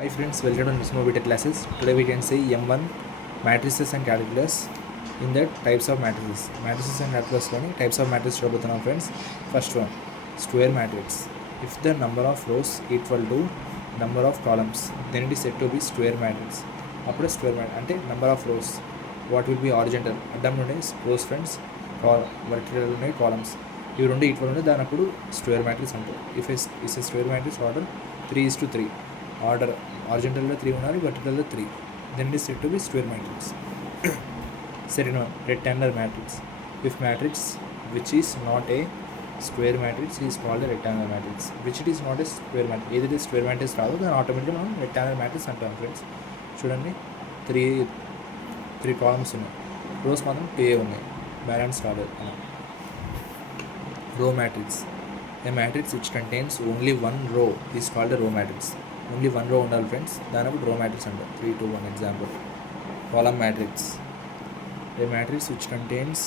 Hi friends, welcome to Nismo Beta classes. Today we can see M1 matrices and calculus in the types of matrices. Matrices and calculus learning types of matrices చూడబోతున్నాం friends. First one, square matrix. If the number of rows equal to number of columns, then it is said to be square matrix. అప్పుడే square matrix అంటే number of rows what will be horizontal అడ్డం నుండి rows friends vertical ఉన్నాయి columns ఇవి రెండు equal ఉంటే దాని అప్పుడు స్క్వేర్ మ్యాట్రిక్స్ అంటారు. If is a square matrix order 3:3 order హారిజాంటల్లో 3 ఉండాలి, వర్టికల్లో 3, then it is said to be square matrix. Second one, rectangular matrix. If matrix which is not a square matrix is called a rectangular matrix. Which it is not a square matrix, ఏదైతే square matrix రాదో దాన్ని ఆటోమేటిక్గా మనం rectangular matrix అంటాం ఫ్రెండ్స్. చూడండి, three columns ఉన్నాయి, రోస్ మాత్రం 2 ఉన్నాయి, బ్యాలెన్స్ రాలేదు. రో matrix. A matrix which contains only one row is called a row matrix. Only one row ఉండాలి ఫ్రెండ్స్, దానిప్పుడు రో మ్యాట్రిక్స్ అంటారు. 3:1 example. Column matrix. A matrix which contains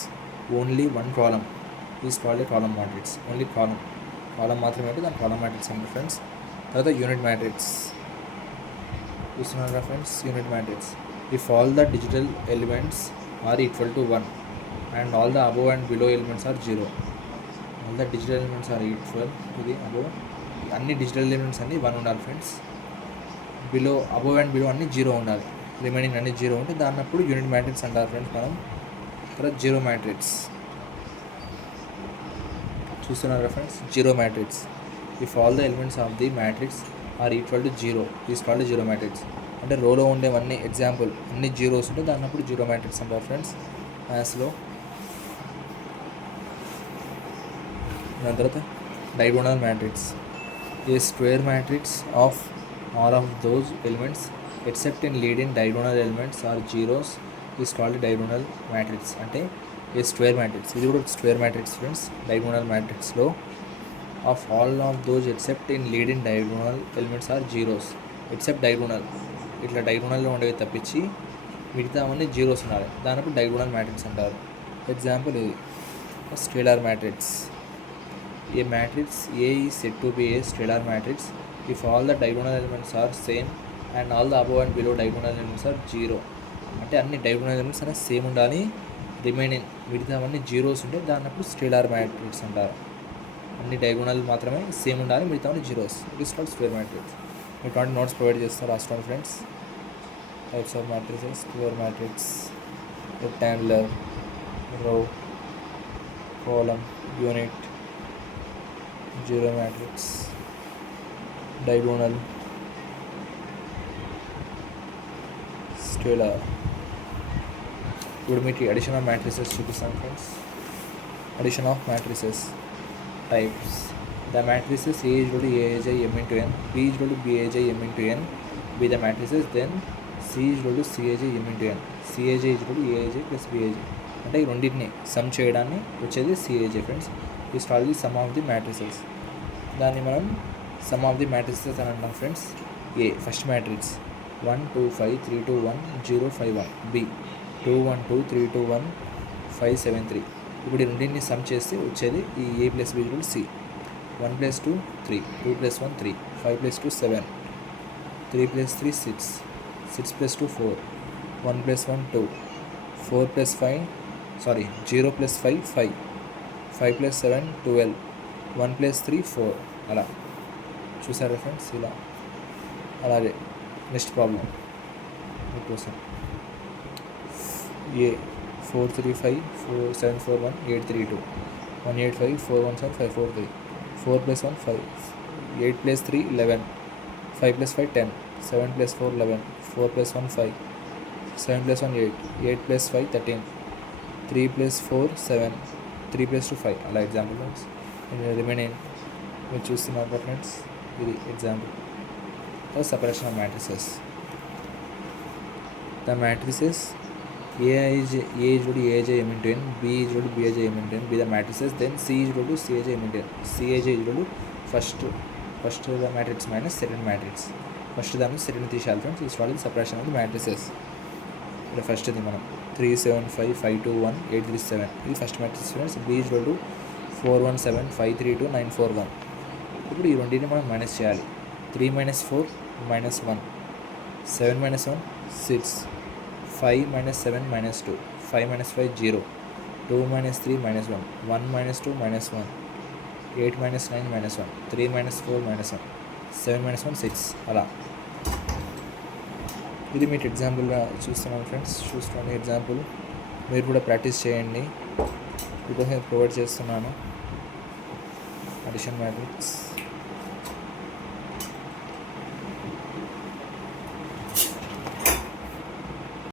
only one column is called a column matrix. Only కాలం మాత్రమే అంటే దాని column matrix అంటారు ఫ్రెండ్స్. తర్వాత unit matrix చూస్తున్నారా friends. Unit matrix. If all the digital elements are equal to 1 and all the above and below elements are 0. All the digital elements are equal to the above. అన్ని digital elements అన్ని 1 ఉండాలి friends. Above and below అన్ని 0 ఉండాలి. రిమైనింగ్ అన్ని 0 ఉంటే దాన్నప్పుడు unit matrix అంటారు friends మనం. తర్వాత జీరో మ్యాట్రిక్స్ చూస్తున్నారు friends. Zero matrix. If all the elements of the matrix are equal to 0 is called zero matrix. అంటే రోలో ఉండేవన్నీ ఎగ్జాంపుల్ అన్ని జీరోస్ ఉంటే దాన్నప్పుడు జీరో మ్యాట్రిక్స్ అంటారు ఫ్రెండ్స్ మ్యాథ్స్లో. దాని తర్వాత diagonal matrix. A square matrix of all of those elements except in leading diagonal elements or zeros is called diagonal matrix. అంటే ఏ స్క్వేర్ మ్యాట్రిక్స్, ఇది కూడా స్క్వేర్ మ్యాట్రిక్స్ ఫ్రెండ్స్. డయాగోనల్ మ్యాట్రిక్స్లో of all of those except in leading diagonal elements are zeros. Except diagonal, ఇట్లా డయాగోనల్లో ఉండేవి తప్పించి మిగతా అవన్నీ జీరోస్ ఉండాలి, దానిప్పుడు డయాగోనల్ మ్యాట్రిక్స్ అంటారు. ఎగ్జాంపుల్ ఇది scalar matrix. A matrix A is said to be a scalar matrix if all the diagonal elements are same and all the above and below diagonal elements are 0. అంటే అన్ని diagonal elements అనేది సేమ్ ఉండాలి, రిమైనింగ్ మిగతావన్నీ జీరోస్ ఉంటే దాన్నప్పుడు scalar matrix అంటారు. అన్ని డయాగోనల్ మాత్రమే సేమ్ ఉండాలి, మిగతావన్నీ zeros. It is called square matrix. ఇటువంటి నోట్స్ ప్రొవైడ్ చేస్తారు రాసుకోండి friends. Types of matrices: square matrix, rectangular, row, column, unit, zero matrix, diagonal, scalar. ఇప్పుడు మీకు అడిషన్ ఆఫ్ మ్యాట్రిసెస్ చూపిస్తాను friends. Addition of matrices types. The matrices A is equal to Aij m into n, B is equal to Baj m into n be the matrices, then C is equal to Cij m into n. Cij is equal to Aij plus Baj. అంటే ఈ రెండింటిని సమ్ చేయడాన్ని వచ్చేది Cij friends. Is called the some of the matrices. దాన్ని మనం some of the matrices అని అంటాం ఫ్రెండ్స్. ఏ first matrix 1 2 5 3 2 1 0 5 1. బి 2 1 2 3 2 1 5 7 3. ఇప్పుడు ఈ రెండింటిని సమ్ చేస్తే వచ్చేది ఈ A plus B equal C. 1 + 2 3, 2 + 1 3, 5 + 2 7, 3 + 3 6, 6 + 2 4, 1 + 1 2, 4 + 5 0 + 5 5, 5 + 7 12, 1 + 3 4. అలా చూసారా ఫ్రెండ్స్. ఇలా అలాగే నెక్స్ట్ ప్రాబ్లం మీకోసం. ఏ 4 3 5 4 7 4 1 8 3 2, 1 8 5 4 1 7 5 4 3, 4 + 1 5, 8 + 3 11, 5 + 5 10, 7 + 4 11, 4 + 1 5, 7 + 1 8, 8 + 5 13, 3 + 4 7, 3 + 2 5. అలా ఎగ్జాంపుల్ ఫ్రెండ్స్. రిమైనింగ్ మీరు చూస్తున్నారు ఫ్రెండ్స్. ఇది example. Separation of matrices. The matrices A is equal to Aij m into n, B is equal to Baj m into n be the matrices, then C is equal to Cij m into n. Cij is equal to first the matrix minus second matrix. First దాన్ని సెకండ్ తీసేయాలి friends. Is called separation of the matrices. ఇక్కడ ఫస్ట్ ఇది మనం 3 7 5 5 2 1 8 3 7 ఇది first matrix friends. B is equal to 4 1 7 5 3 2 9 4 1. ఇప్పుడు ఈ రెండింటిని మనం మైనస్ చేయాలి. 3 - 4 - 1 7 minus 1 6, 5 minus 7 minus 2, 5 minus 5 0, 2 minus 3 minus 1, 1 minus 2 minus 1, 8 minus 9 minus 1, 3 minus 4 minus 1, 7 minus 1 6 అలా. ఇది మీకు ఎగ్జాంపుల్గా చూస్తున్నాను ఫ్రెండ్స్, చూసుకోండి ఎగ్జాంపుల్. మీరు కూడా ప్రాక్టీస్ చేయండి. మీకోసం ప్రొవైడ్ చేస్తున్నాను అడిషన్ మ్యాట్రిక్స్.